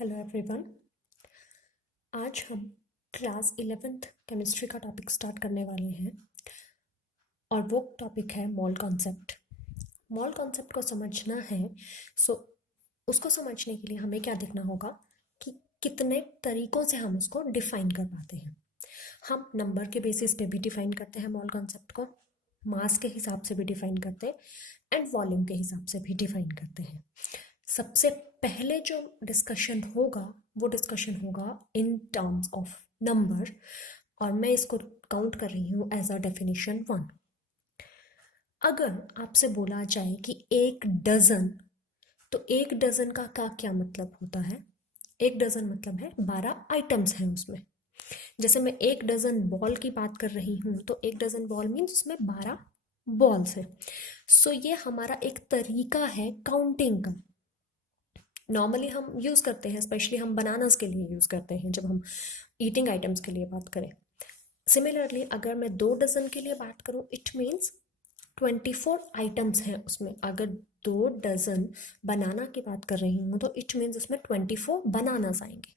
Hello everyone. आज हम class 11th chemistry का टॉपिक स्टार्ट करने वाले हैं और वो टॉपिक है मोल कॉन्सेप्ट। मोल कॉन्सेप्ट को समझना है, सो उसको समझने के लिए हमें क्या देखना होगा कि कितने तरीकों से हम उसको डिफाइन कर पाते हैं। हम नंबर के बेसिस पे भी डिफाइन करते हैं मोल कॉन्सेप्ट को, मास के हिसाब से भी डिफाइन करते हैं एंड वॉल्यूम के हिसाब से भी डिफाइन करते हैं। सबसे पहले जो डिस्कशन होगा वो डिस्कशन होगा इन टर्म्स ऑफ नंबर, और मैं इसको काउंट कर रही हूँ एज अ डेफिनेशन 1। अगर आपसे बोला जाए कि एक डजन, तो एक डजन का क्या मतलब होता है? एक डजन मतलब है 12 आइटम्स हैं उसमें। जैसे मैं एक डजन बॉल की बात कर रही हूँ, तो एक डजन बॉल मीन्स उसमें 12 बॉल्स है। सो ये हमारा एक तरीका है काउंटिंग का। नॉर्मली हम यूज़ करते हैं, स्पेशली हम बनानास के लिए यूज़ करते हैं जब हम ईटिंग आइटम्स के लिए बात करें। सिमिलरली अगर मैं 2 डजन के लिए बात करूँ, इट मीन्स 24 आइटम्स हैं उसमें। अगर 2 डजन बनाना की बात कर रही हूँ तो इट मीन्स उसमें 24 बनानास आएंगे।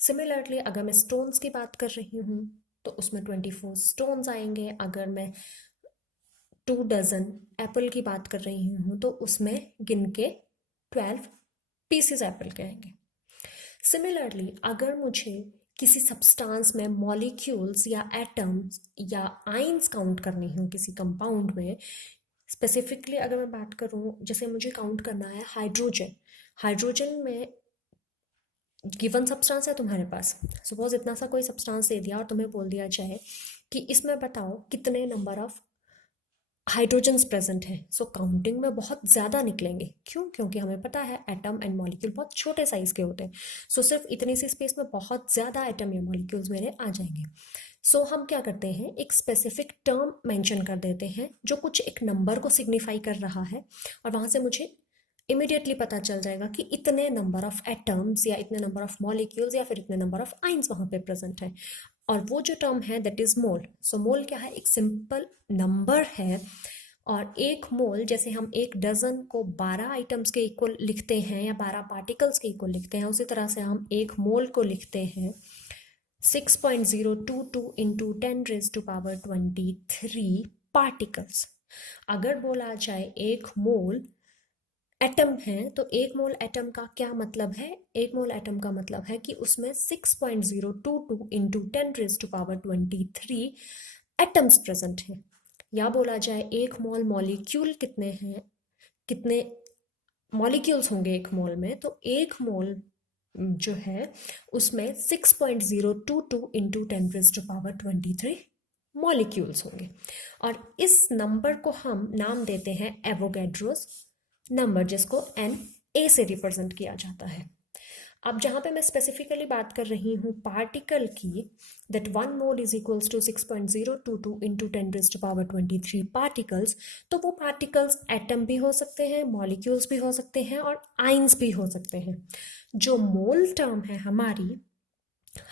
सिमिलरली अगर मैं स्टोन्स की बात कर रही हूँ तो उसमें 24 स्टोन्स आएंगे। अगर मैं 2 डजन एप्पल की बात कर रही हूँ तो उसमें गिन के 12 पीसेस एप्पल के आएंगे। सिमिलरली अगर मुझे किसी सब्सटेंस में मॉलिक्यूल्स या एटम्स या आइंस काउंट करनी हो किसी कंपाउंड में, स्पेसिफिकली अगर मैं बात करूं, जैसे मुझे काउंट करना है हाइड्रोजन। हाइड्रोजन में गिवन सब्सटेंस है तुम्हारे पास, सपोज इतना सा कोई सब्सटेंस दे दिया और तुम्हें बोल दिया जाए कि इसमें बताओ कितने नंबर ऑफ हाइड्रोजन्स प्रेजेंट है। सो काउंटिंग में बहुत ज़्यादा निकलेंगे। क्यों? क्योंकि हमें पता है एटम एंड मॉलिक्यूल बहुत छोटे साइज के होते हैं। सो सिर्फ इतनी सी स्पेस में बहुत ज़्यादा एटम या मॉलिक्यूल्स मेरे आ जाएंगे। सो हम क्या करते हैं, एक स्पेसिफिक टर्म मेंशन कर देते हैं जो कुछ एक नंबर को सिग्निफाई कर रहा है, और वहाँ से मुझे इमिडिएटली पता चल जाएगा कि इतने नंबर ऑफ एटम्स या इतने नंबर ऑफ मॉलिक्यूल्स या फिर इतने नंबर ऑफ आइंस वहाँ पे प्रेजेंट है। और वो जो टर्म है दैट इज मोल। सो मोल क्या है? एक सिंपल नंबर है। और एक मोल, जैसे हम एक डजन को 12 आइटम्स के इक्वल लिखते हैं या 12 पार्टिकल्स के इक्वल लिखते हैं, उसी तरह से हम एक मोल को लिखते हैं 6.022 इंटू 10⁻23 पार्टिकल्स। अगर बोला जाए एक मोल एटम है, तो एक मोल एटम का क्या मतलब है? एक मोल एटम का मतलब है कि उसमें 6.022 इंटू 10⁻23 एटम्स प्रेजेंट हैं। या बोला जाए एक मोल मॉलिक्यूल कितने हैं, कितने मॉलिक्यूल्स होंगे एक मोल में, तो एक मोल जो है उसमें 6.022 इंटू 10⁻23 मॉलिक्यूल्स होंगे। और इस नंबर को हम नाम देते हैं एवोगैड्रोस नंबर, जिसको एन ए से रिप्रेजेंट किया जाता है। अब जहाँ पे मैं स्पेसिफिकली बात कर रही हूँ पार्टिकल की, that 1 mole is equals to 6.022 into 10⁻23 particles, तो वो पार्टिकल्स एटम भी हो सकते हैं, मॉलिक्यूल्स भी हो सकते हैं और आइंस भी हो सकते हैं। जो मोल टर्म है हमारी,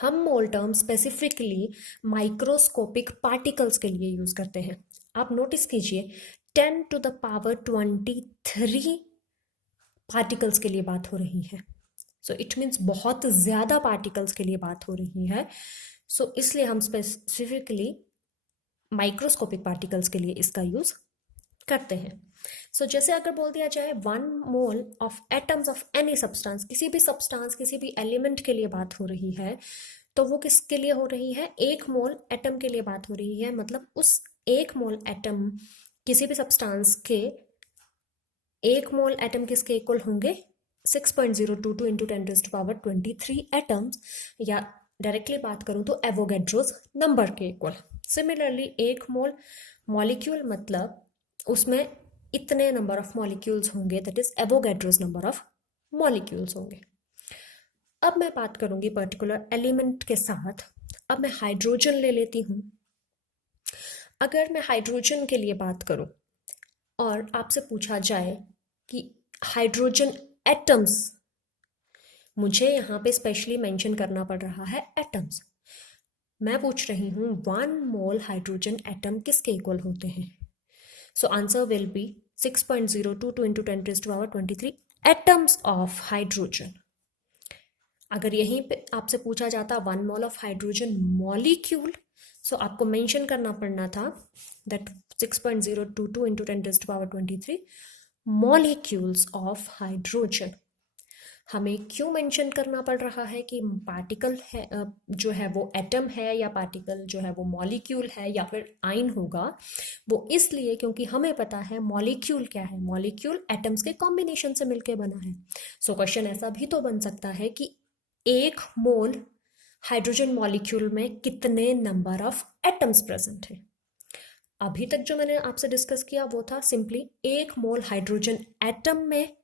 हम मोल टर्म स्पेसिफिकली माइक्रोस्कोपिक पार्टिकल्स के लिए यूज करते हैं। आप नोटिस कीजिए 10⁻23 पार्टिकल्स के लिए बात हो रही है। सो इट मीन्स बहुत ज़्यादा पार्टिकल्स के लिए बात हो रही है। सो इसलिए हम स्पेसिफिकली माइक्रोस्कोपिक पार्टिकल्स के लिए इसका यूज़ करते हैं। सो जैसे अगर बोल दिया जाए 1 mole of atoms of any substance, किसी भी सब्सटेंस किसी भी एलिमेंट के लिए बात हो रही है, तो वो किसके लिए हो रही है? एक मोल एटम के लिए बात हो रही है। मतलब उस एक मोल एटम किसी भी सब्सटेंस के एक मोल एटम किसके इक्वल होंगे? 6.022 इंटू 10⁻23 एटम्स, या डायरेक्टली बात करूं तो एवोगैड्रोस नंबर के इक्वल। सिमिलरली एक मोल मॉलिक्यूल मतलब उसमें इतने नंबर ऑफ मॉलिक्यूल्स होंगे, that is Avogadro's number of molecules होंगे। अब मैं बात करूंगी पर्टिकुलर एलिमेंट के साथ। अब मैं हाइड्रोजन ले लेती हूं। अगर मैं हाइड्रोजन के लिए बात करूं और आपसे पूछा जाए कि हाइड्रोजन एटम्स, मुझे यहाँ पे स्पेशली मेंशन करना पड़ रहा है एटम्स। मैं पूछ रही हूँ 1 मोल हाइड्रोजन एटम किसके इक्वल होते हैं? So answer will be 6.022 into 10⁻23 atoms of hydrogen. अगर यहीं पे आपसे पूछा जाता 1 मोल ऑफ हाइड्रोजन मॉलिक्यूल, सो आपको मेंशन करना पड़ना था that 6.022 into 10⁻23 molecules of hydrogen. हमें क्यों मेंशन करना पड़ रहा है कि पार्टिकल है जो है वो एटम है या पार्टिकल जो है वो मॉलिक्यूल है या फिर आयन होगा, वो इसलिए क्योंकि हमें पता है मॉलिक्यूल क्या है, मॉलिक्यूल एटम्स के कॉम्बिनेशन से मिलकर बना है। सो क्वेश्चन ऐसा भी तो बन सकता है कि 1 मोल हाइड्रोजन मॉलिक्यूल में कितने नंबर ऑफ एटम्स प्रेजेंट है। अभी तक जो मैंने आपसे डिस्कस किया वो था सिंपली 1 मोल हाइड्रोजन एटम में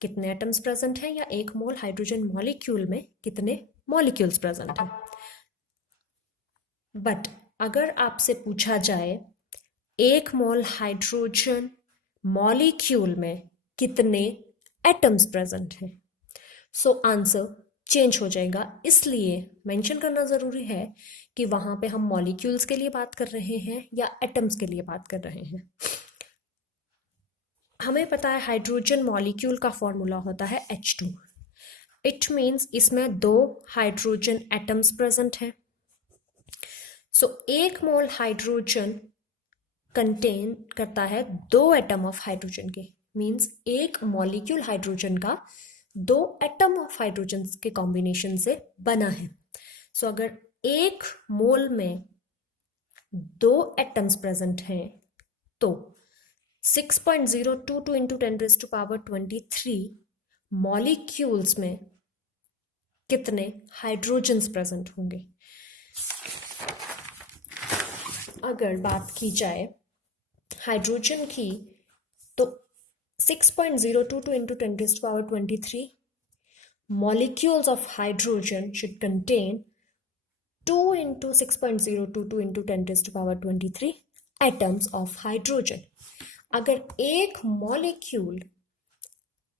कितने एटम्स प्रेजेंट हैं या 1 मोल हाइड्रोजन मॉलिक्यूल में कितने मॉलिक्यूल्स प्रेजेंट हैं। बट अगर आपसे पूछा जाए 1 मोल हाइड्रोजन मॉलिक्यूल में कितने एटम्स प्रेजेंट हैं, सो आंसर चेंज हो जाएगा। इसलिए मेंशन करना ज़रूरी है कि वहाँ पे हम मॉलिक्यूल्स के लिए बात कर रहे हैं या एटम्स के लिए बात कर रहे हैं। हमें पता है हाइड्रोजन मॉलिक्यूल का फॉर्मूला होता है H2। इट मीन्स इसमें 2 हाइड्रोजन एटम्स प्रेजेंट हैं। सो 1 मोल हाइड्रोजन कंटेन करता है 2 एटम ऑफ हाइड्रोजन के, मीन्स एक मॉलिक्यूल हाइड्रोजन का 2 एटम ऑफ हाइड्रोजन के कॉम्बिनेशन से बना है। सो अगर 1 मोल में 2 एटम्स प्रेजेंट हैं तो 6.022 इंटू 10⁻23 मॉलिक्यूल्स में कितने हाइड्रोजन्स प्रेजेंट होंगे। अगर बात की जाए हाइड्रोजन की तो 6.022 into 10⁻23 molecules of hydrogen should contain 2 into 6.022 into 10⁻23 atoms of hydrogen। अगर एक मॉलिक्यूल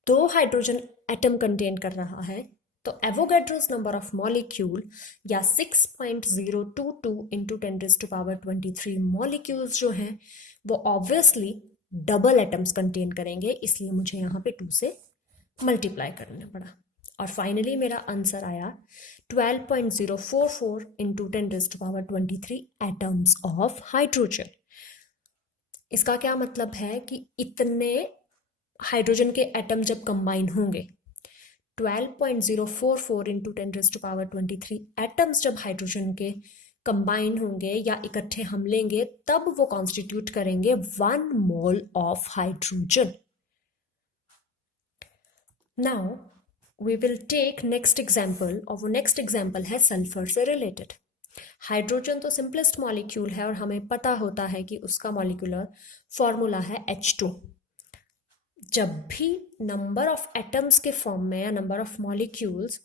2 हाइड्रोजन एटम कंटेन कर रहा है तो एवोगैड्रोस नंबर ऑफ मॉलिक्यूल या 6.022 इंटू 10⁻23 मॉलिक्यूल्स जो हैं वो ऑब्वियसली डबल एटम्स कंटेन करेंगे, इसलिए मुझे यहाँ पे 2 से मल्टीप्लाई करना पड़ा और फाइनली मेरा आंसर आया 12.044 इंटू 10⁻23 एटम्स ऑफ हाइड्रोजन। इसका क्या मतलब है कि इतने हाइड्रोजन के एटम जब कंबाइन होंगे 12.044 इंटू 10⁻23 एटम्स जब हाइड्रोजन के कंबाइन होंगे या इकट्ठे हम लेंगे तब वो कॉन्स्टिट्यूट करेंगे 1 mole of hydrogen. Now we will take next example और वो नेक्स्ट एग्जाम्पल है सल्फर से रिलेटेड। हाइड्रोजन तो सिंपलेस्ट मॉलिक्यूल है और हमें पता होता है कि उसका मॉलिक्यूलर फॉर्मूला है H2। जब भी नंबर ऑफ एटम्स के फॉर्म में या नंबर ऑफ मॉलिक्यूल्स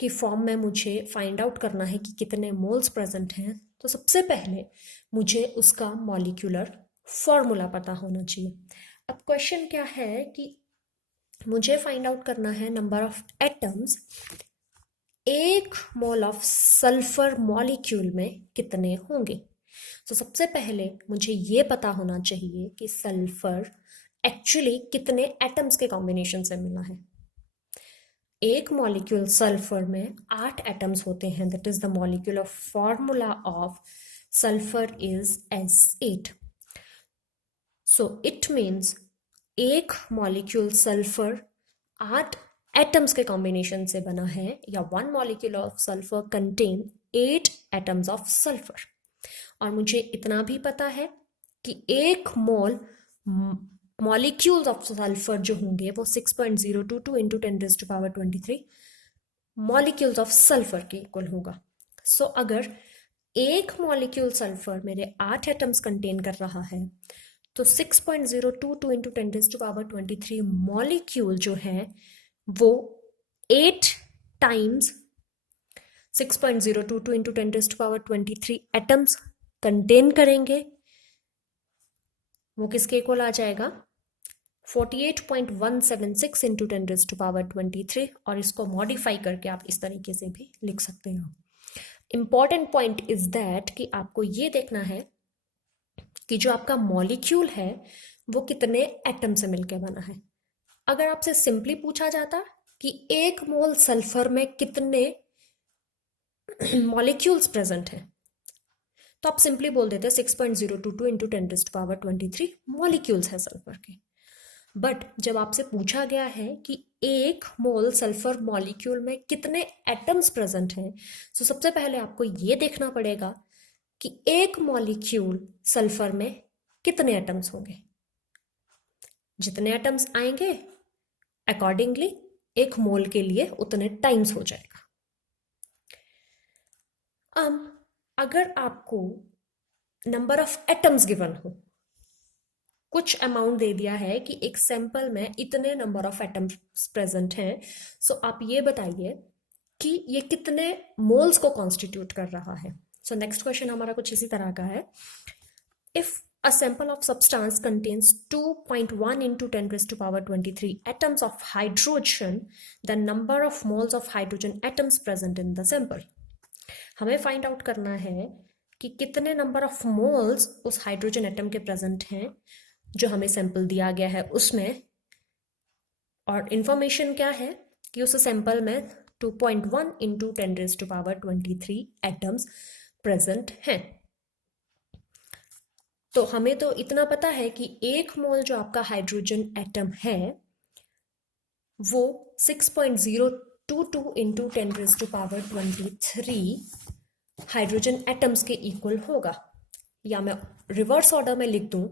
की फॉर्म में मुझे फाइंड आउट करना है कि कितने मोल्स प्रेजेंट हैं तो सबसे पहले मुझे उसका मॉलिक्यूलर फॉर्मूला पता होना चाहिए। अब क्वेश्चन क्या है कि मुझे फाइंड आउट करना है number of atoms 1 mole of sulphur molecule में कितने होंगे। तो सबसे पहले मुझे ये पता होना चाहिए कि सल्फर एक्चुअली कितने एटम्स के कॉम्बिनेशन से मिला है। एक मॉलिक्यूल सल्फर में 8 एटम्स होते हैं, that is the molecular formula of sulphur is S8। So it means एक मॉलिक्यूल सल्फर 8 एटम्स के कॉम्बिनेशन से बना है या 1 molecule of sulphur contain 8 atoms of sulphur. और मुझे इतना भी पता है कि 1 मोल मॉलिक्यूल्स ऑफ सल्फर जो होंगे वो 6.022 इंटू 10⁻23 मॉलिक्यूल्स ऑफ सल्फर के इक्वल होगा। सो अगर एक मॉलिक्यूल सल्फर मेरे 8 एटम्स कंटेन कर रहा है तो 6.022 इंटू 10⁻23 मॉलिक्यूल जो है वो 8 टाइम्स 6.022 इंटू 10⁻23 एटम्स कंटेन करेंगे। वो किसके इक्वल आ जाएगा 48.176 इंटू 10⁻23 और इसको मॉडिफाई करके आप इस तरीके से भी लिख सकते हो। इंपॉर्टेंट पॉइंट इज दैट कि आपको ये देखना है कि जो आपका मॉलिक्यूल है वो कितने एटम से मिलकर बना है। अगर आपसे सिंपली पूछा जाता कि 1 मोल सल्फर में कितने मॉलिक्यूल्स प्रेजेंट हैं, तो आप सिंपली बोल देते हैं 6.022 इंटू 10⁻23 मॉलिक्यूल्स है सल्फर के। बट जब आपसे पूछा गया है कि 1 मोल सल्फर मॉलिक्यूल में कितने एटम्स प्रेजेंट हैं, तो सबसे पहले आपको ये देखना पड़ेगा कि 1 मॉलिक्यूल सल्फर में कितने एटम्स होंगे। जितने एटम्स आएंगे अकॉर्डिंगली 1 मोल के लिए उतने टाइम्स हो जाएगा। अब अगर आपको नंबर ऑफ एटम्स गिवन हो, कुछ अमाउंट दे दिया है कि एक सैंपल में इतने नंबर ऑफ एटम्स प्रेजेंट हैं, सो आप ये बताइए कि ये कितने मोल्स को कॉन्स्टिट्यूट कर रहा है। सो नेक्स्ट क्वेश्चन हमारा कुछ इसी तरह का है। If a sample of substance contains 2.1 into 10⁻23 atoms of hydrogen, the number of moles of hydrogen atoms present in the sample. हमें फाइंड आउट करना है कि कितने नंबर ऑफ मोल्स उस हाइड्रोजन एटम के प्रेजेंट हैं जो हमें सैंपल दिया गया है उसमें, और इंफॉर्मेशन क्या है कि उस सैंपल में 2.1 इंटू 10⁻23 एटम्स प्रेजेंट हैं। तो हमें तो इतना पता है कि 1 मोल जो आपका हाइड्रोजन एटम है वो 6.022 इंटू 10⁻23 हाइड्रोजन एटम्स के इक्वल होगा, या मैं रिवर्स ऑर्डर में लिख दूं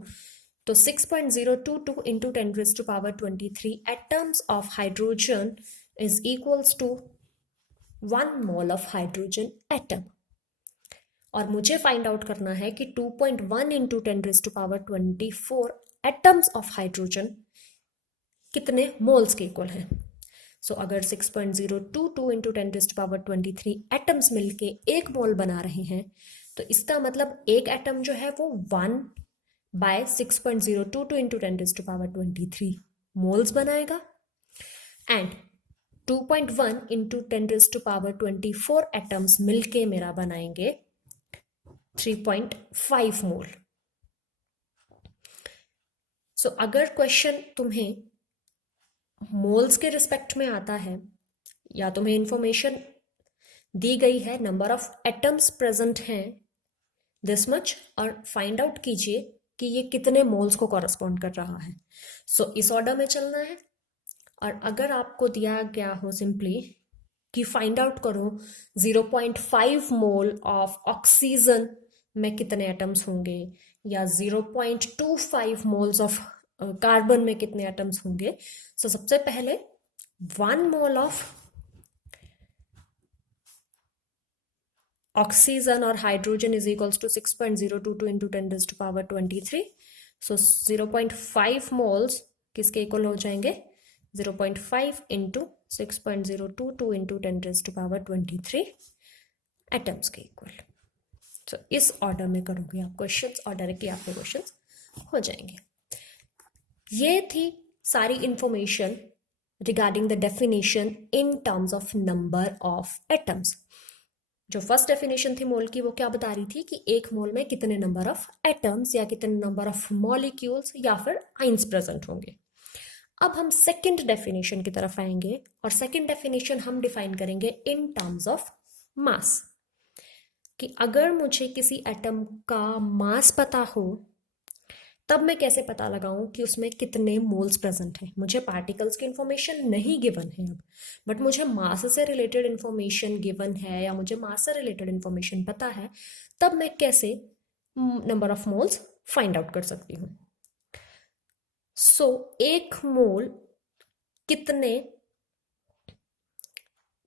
तो 6.022 into 10⁻23 atoms of hydrogen is equals to 1 mole of hydrogen atom. और मुझे फाइंड आउट करना है कि 2.1 इंटू 10⁻24 एटम्स ऑफ हाइड्रोजन कितने मोल्स के इक्वल हैं। सो अगर 6.022 इंटू 10⁻23 एटम्स मिलके 1 मोल बना रहे हैं, तो इसका मतलब एक एटम जो है वो 1/6.022 इंटू 10⁻23 मोल्स बनाएगा, एंड 2.1 इंटू 10⁻24 एटम्स मिलके मेरा बनाएंगे 3.5 मोल। सो अगर क्वेश्चन तुम्हें मोल्स के रिस्पेक्ट में आता है या तुम्हें इंफॉर्मेशन दी गई है नंबर ऑफ एटम्स प्रेजेंट हैं दिस मच, और फाइंड आउट कीजिए कि ये कितने मोल्स को कॉरस्पॉन्ड कर रहा है, सो इस ऑर्डर में चलना है। और अगर आपको दिया गया हो सिंपली कि फाइंड आउट करो 0.5 मोल ऑफ ऑक्सीजन में कितने एटम्स होंगे या 0.25 मोल्स ऑफ कार्बन में कितने एटम्स होंगे, सो सबसे पहले 1 मोल ऑफ ऑक्सीजन और hydrogen is equals to 6.022 into 10⁻23, so 0.5 moles किसके इक्वल हो जाएंगे 0.5 इंटू 6.022 इंटू 10⁻23 एटम्स के इक्वल। तो इस ऑर्डर में करोगे आप क्वेश्चंस, ऑर्डर के आपके क्वेश्चंस हो जाएंगे। ये थी सारी information regarding the definition in terms of number of atoms. जो फर्स्ट डेफिनेशन थी मोल की वो क्या बता रही थी कि 1 मोल में कितने नंबर ऑफ एटम्स या कितने नंबर ऑफ मॉलिक्यूल्स या फिर आइंस प्रेजेंट होंगे। अब हम सेकंड डेफिनेशन की तरफ आएंगे, और सेकंड डेफिनेशन हम डिफाइन करेंगे इन टर्म्स ऑफ मास, कि अगर मुझे एटम एटम का मास पता हो तब मैं कैसे पता लगाऊं कि उसमें कितने मोल्स प्रेजेंट हैं। मुझे पार्टिकल्स की इंफॉर्मेशन नहीं गिवन है अब, बट मुझे मास से रिलेटेड इंफॉर्मेशन गिवन है या मुझे मास से रिलेटेड इंफॉर्मेशन पता है, तब मैं कैसे number of moles find out कर सकती हूँ। सो 1 मोल कितने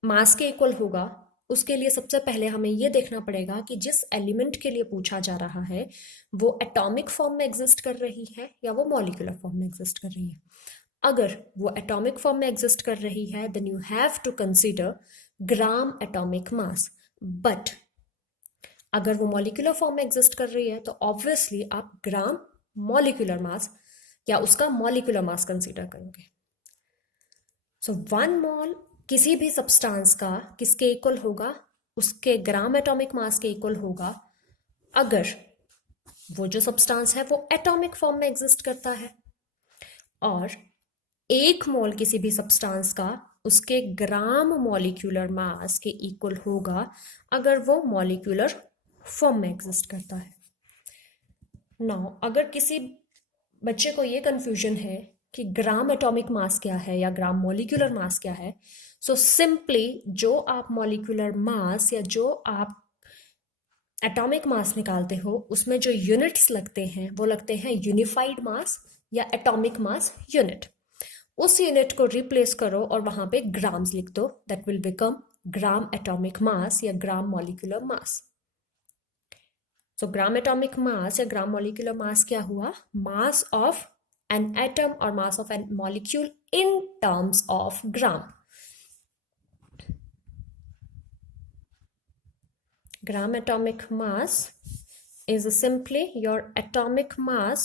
मास के इक्वल होगा, उसके लिए सबसे पहले हमें यह देखना पड़ेगा कि जिस एलिमेंट के लिए पूछा जा रहा है वो एटॉमिक फॉर्म में एग्जिस्ट कर रही है या वो मॉलिक्यूलर फॉर्म में एग्जिस्ट कर रही है। अगर वो एटॉमिक फॉर्म में एग्जिस्ट कर रही है then you have to consider gram atomic mass, but अगर वो मॉलिक्यूलर फॉर्म में एग्जिस्ट कर रही है तो ऑब्वियसली आप ग्राम मॉलिक्यूलर मास या उसका मॉलिक्यूलर मास कंसीडर करोगे। सो 1 मोल किसी भी सब्सटेंस का किसके इक्वल होगा, उसके ग्राम एटॉमिक मास के इक्वल होगा अगर वो जो सब्सटेंस है वो एटॉमिक फॉर्म में एग्जिस्ट करता है, और 1 मोल किसी भी सब्सटेंस का उसके ग्राम मॉलिक्यूलर मास के इक्वल होगा अगर वो मॉलिक्यूलर फॉर्म में एग्जिस्ट करता है। नाउ अगर किसी बच्चे को ये कंफ्यूजन है कि ग्राम एटॉमिक मास क्या है या ग्राम मॉलिक्यूलर मास क्या है, सो सिंपली जो आप मॉलिक्यूलर मास या जो आप एटॉमिक मास निकालते हो उसमें जो यूनिट्स लगते हैं वो लगते हैं यूनिफाइड मास या एटॉमिक मास यूनिट। उस यूनिट को रिप्लेस करो और वहां पे ग्राम्स लिख दो, that will become gram atomic मास या ग्राम मॉलिक्यूलर मास। सो ग्राम एटॉमिक मास या ग्राम मॉलिक्यूलर मास क्या हुआ? मास ऑफ एन एटम और mass of an molecule in terms of gram. Gram atomic mass is simply your atomic mass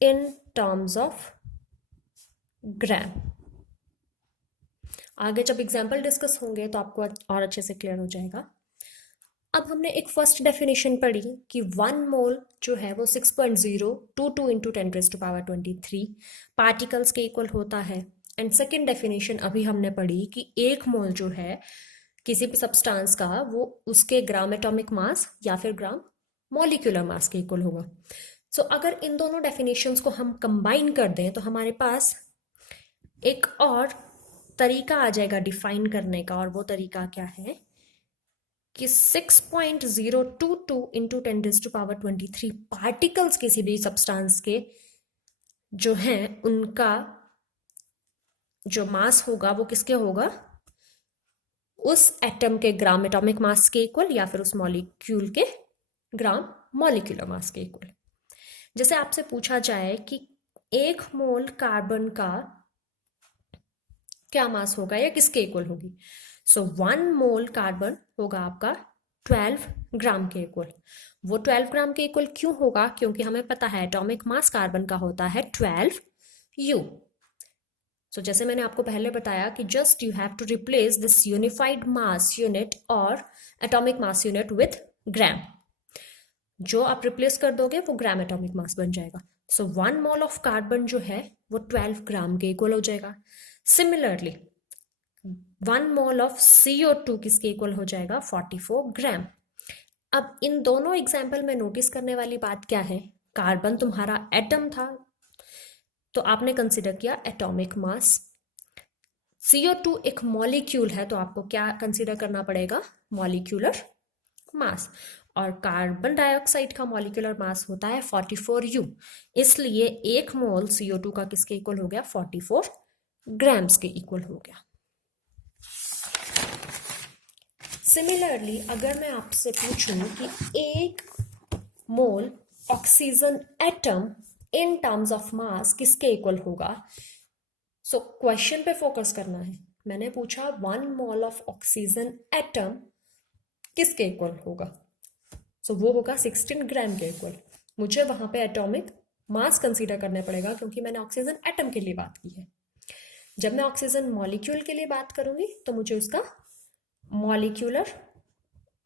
in terms of gram. आगे जब example discuss होंगे तो आपको और अच्छे से क्लियर हो जाएगा। अब हमने एक फर्स्ट डेफिनेशन पढ़ी कि 1 मोल जो है वो 6.022 इंटू 10⁻23 पार्टिकल्स के इक्वल होता है। एंड सेकेंड डेफिनेशन अभी हमने पढ़ी कि 1 मोल जो है किसी भी सब्सटेंस का वो उसके ग्राम एटॉमिक मास या फिर ग्राम मॉलिक्यूलर मास के इक्वल होगा। सो अगर इन दोनों डेफिनेशंस को हम कंबाइन कर दें तो हमारे पास एक और तरीका आ जाएगा डिफाइन करने का, और वो तरीका क्या है कि 6.022 इंटू 10⁻23 पार्टिकल्स किसी भी सब्सटेंस के जो हैं उनका जो मास होगा वो किसके होगा? उस एटम के ग्राम एटॉमिक मास के इक्वल या फिर उस मॉलिक्यूल के ग्राम मॉलिक्यूलर मास के इक्वल। जैसे आपसे पूछा जाए कि 1 मोल कार्बन का क्या मास होगा या किसके इक्वल होगी, सो 1 मोल कार्बन होगा आपका 12 ग्राम के इक्वल। वो 12 ग्राम के इक्वल क्यों होगा? क्योंकि हमें पता है एटॉमिक मास कार्बन का होता है 12U। सो जैसे मैंने आपको पहले बताया कि just you have to replace this unified mass unit और atomic mass unit with gram. जो आप रिप्लेस कर दोगे वो ग्राम एटॉमिक मास बन जाएगा। सो 1 मोल ऑफ कार्बन जो है वो 12 ग्राम के इक्वल हो जाएगा। सिमिलरली 1 मोल ऑफ CO2 किसके इक्वल हो जाएगा? 44 ग्राम। अब इन दोनों एग्जाम्पल में नोटिस करने वाली बात क्या है? कार्बन तुम्हारा एटम था तो आपने कंसिडर किया एटॉमिक मास। CO2 एक मॉलिक्यूल है तो आपको क्या कंसिडर करना पड़ेगा? Molecular mass. और कार्बन डाइऑक्साइड का मॉलिक्यूलर मास होता है 44U, इसलिए 1 मोल CO2 का किसके इक्वल हो गया? 44 ग्राम्स के इक्वल हो गया। सिमिलरली अगर मैं आपसे पूछूं कि 1 मोल oxygen atom in terms of mass किसके इक्वल होगा, सो क्वेश्चन पे फोकस करना है। मैंने पूछा 1 मोल ऑफ ऑक्सीजन एटम किसके इक्वल होगा, सो वो होगा 16 ग्राम के इक्वल। मुझे वहां पे एटॉमिक मास कंसीडर करना पड़ेगा क्योंकि मैंने ऑक्सीजन एटम के लिए बात की है। जब मैं ऑक्सीजन मॉलिक्यूल के लिए बात करूंगी तो मुझे उसका मॉलिक्यूलर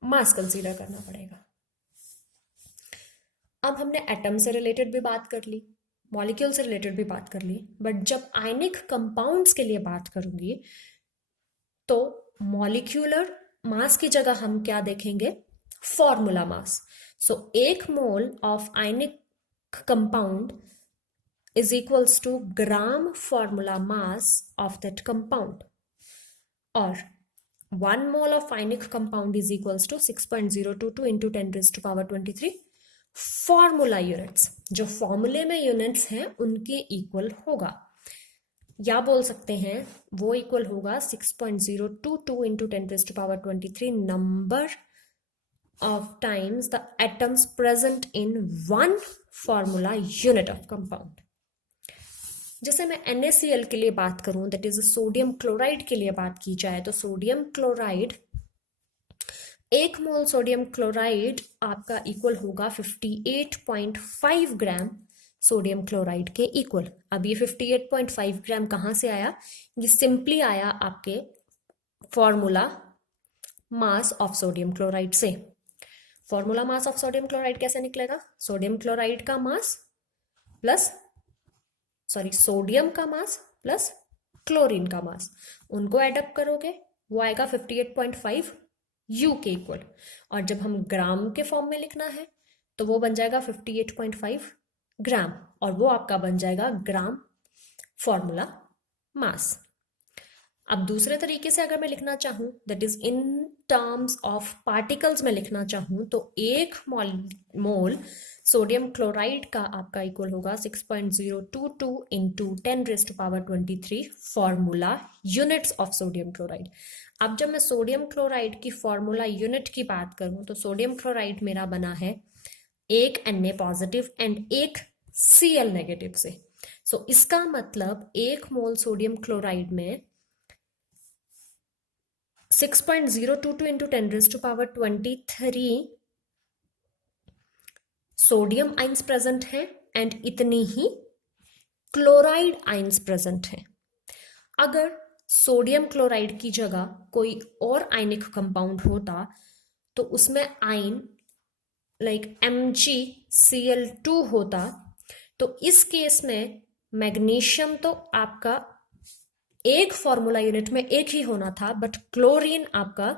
मास कंसीडर करना पड़ेगा। अब हमने एटम से रिलेटेड भी बात कर ली, मॉलिक्यूल से रिलेटेड भी बात कर ली, बट जब आयनिक कंपाउंड्स के लिए बात करूंगी तो मॉलिक्यूलर मास की जगह हम क्या देखेंगे? Formula mass. So 1 mole of ionic compound is equals to gram formula mass of that compound, or 1 mole of ionic compound is equals to 6.022 into 10⁻23 formula units. जो फॉर्मूले में यूनिट्स हैं उनके इक्वल होगा, या बोल सकते हैं वो इक्वल होगा 6.022 into 10⁻23 number of times the atoms present in 1 formula unit of compound. जैसे मैं NaCl के लिए बात करूं, दैट इज सोडियम क्लोराइड के लिए बात की जाए तो सोडियम क्लोराइड 1 मोल सोडियम क्लोराइड आपका इक्वल होगा 58.5 ग्राम सोडियम क्लोराइड के इक्वल। अब ये 58.5 ग्राम कहाँ से आया? ये सिंपली आया आपके formula mass of sodium chloride से। Formula mass of sodium chloride कैसे निकलेगा? सोडियम क्लोराइड का मास प्लस सोडियम का मास प्लस क्लोरीन का मास, उनको एडअप करोगे वो आएगा 58.5 यू के इक्वल। और जब हम ग्राम के फॉर्म में लिखना है तो वो बन जाएगा 58.5 ग्राम, और वो आपका बन जाएगा ग्राम फॉर्मूला मास। अब दूसरे तरीके से अगर मैं लिखना चाहूँ, that is in terms of particles में लिखना चाहूँ, तो एक मोल सोडियम क्लोराइड का आपका इक्वल होगा 6.022 into 10⁻23 formula units of sodium chloride. अब जब मैं सोडियम क्लोराइड की फॉर्मूला यूनिट की बात करूँ तो सोडियम क्लोराइड मेरा बना है एक Na पॉजिटिव एंड एक Cl नेगेटिव से। सो इसका मतलब एक मोल सोडियम क्लोराइड में 6.022 इंटू 10⁻23 सोडियम आइंस प्रेजेंट हैं एंड इतनी ही क्लोराइड आइंस प्रेजेंट हैं। अगर सोडियम क्लोराइड की जगह कोई और आयनिक कंपाउंड होता तो उसमें आयन लाइक MgCl2 होता, तो इस केस में मैग्नीशियम तो आपका एक फॉर्मूला यूनिट में एक ही होना था, बट क्लोरीन आपका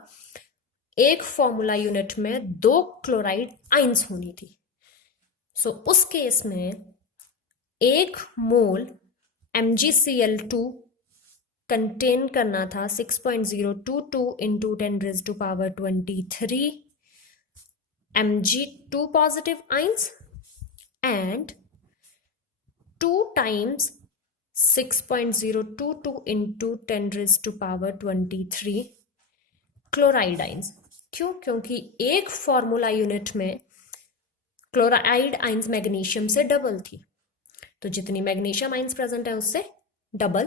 एक फॉर्मूला यूनिट में 2 क्लोराइड आइंस होनी थी। सो उस केस में एक मोल MgCl2 कंटेन करना था 6.022 into 10⁻23 Mg2 positive ions and 2 times 6.022 into 10⁻23 chloride ions. क्यों? क्योंकि एक फॉर्मूला यूनिट में क्लोराइड आइंस मैग्नीशियम से डबल थी, तो जितनी मैग्नीशियम आइंस प्रेजेंट है उससे डबल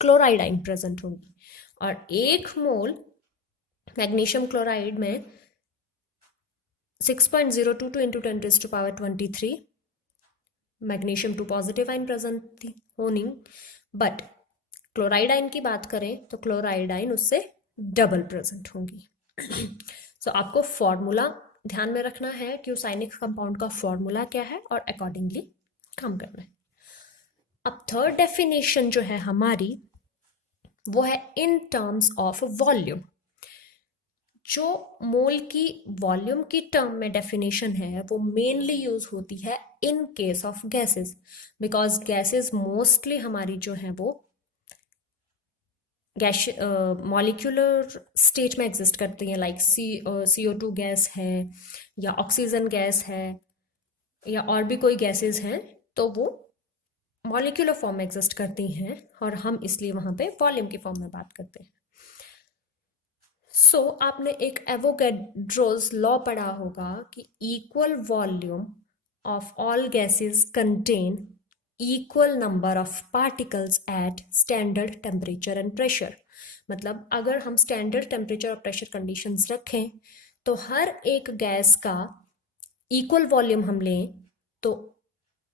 क्लोराइड आइन प्रेजेंट होंगी। और एक मोल मैग्नीशियम क्लोराइड में 6.022 into 10⁻23 magnesium 2 positive ion present थी होनी, बट क्लोराइड आइन की बात करें तो क्लोराइड आइन उससे डबल प्रेजेंट होंगी। सो आपको फॉर्मूला ध्यान में रखना है कि उस आयनिक कंपाउंड का फॉर्मूला क्या है और अकॉर्डिंगली काम करना है। अब थर्ड डेफिनेशन जो है हमारी वो है इन टर्म्स ऑफ वॉल्यूम। जो मोल की वॉल्यूम की टर्म में डेफिनेशन है वो मेनली यूज होती है in case of gases, because gases mostly हमारी जो है वो गैस मॉलिक्यूलर स्टेज में एग्जिस्ट करती हैं, लाइक CO2 गैस है या ऑक्सीजन गैस है या और भी कोई गैसेस हैं, तो वो मॉलिक्यूलर फॉर्म में एग्जिस्ट करती हैं और हम इसलिए वहां पे वॉल्यूम की फॉर्म में बात करते हैं। सो आपने एक एवोगैड्रोस लॉ पढ़ा होगा कि equal volume of all gases contain equal number of particles at standard temperature and pressure. मतलब अगर हम स्टैंडर्ड टेम्परेचर और प्रेशर कंडीशंस रखें तो हर एक गैस का इक्वल वॉल्यूम हम लें तो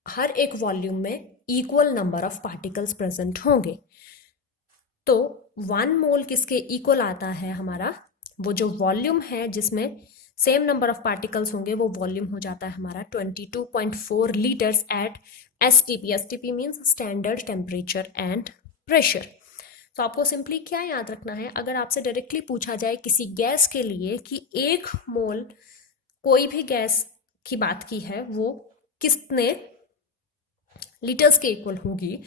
हर एक वॉल्यूम में equal number of particles present होंगे। तो 1 मोल किसके इक्वल आता है हमारा, वो जो वॉल्यूम है जिसमें सेम नंबर ऑफ पार्टिकल्स होंगे वो वॉल्यूम हो जाता है हमारा 22.4 litres at STP। STP means standard temperature and pressure. तो आपको सिंपली क्या याद रखना है, अगर आपसे डायरेक्टली पूछा जाए किसी गैस के लिए कि 1 मोल कोई भी गैस की बात की है वो कितने लीटर्स के इक्वल होगी,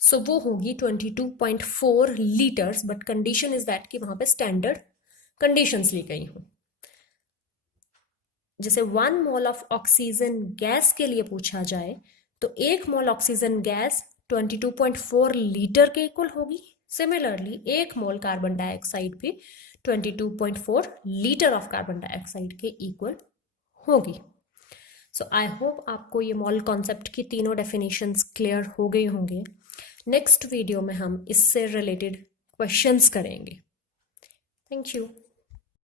सो वो होगी 22.4 litres, but condition is that कि वहां पे स्टैंडर्ड कंडीशंस ली गई हो। जैसे 1 मोल ऑफ ऑक्सीजन गैस के लिए पूछा जाए तो 1 मोल ऑक्सीजन गैस 22.4 लीटर के इक्वल होगी। सिमिलरली 1 मोल कार्बन डाइऑक्साइड भी 22.4 लीटर ऑफ कार्बन डाइऑक्साइड के इक्वल होगी। सो आई होप आपको ये मॉल कॉन्सेप्ट की तीनों डेफिनेशंस क्लियर हो गई होंगे। नेक्स्ट वीडियो में हम इससे रिलेटेड क्वेश्चंस करेंगे। Thank you.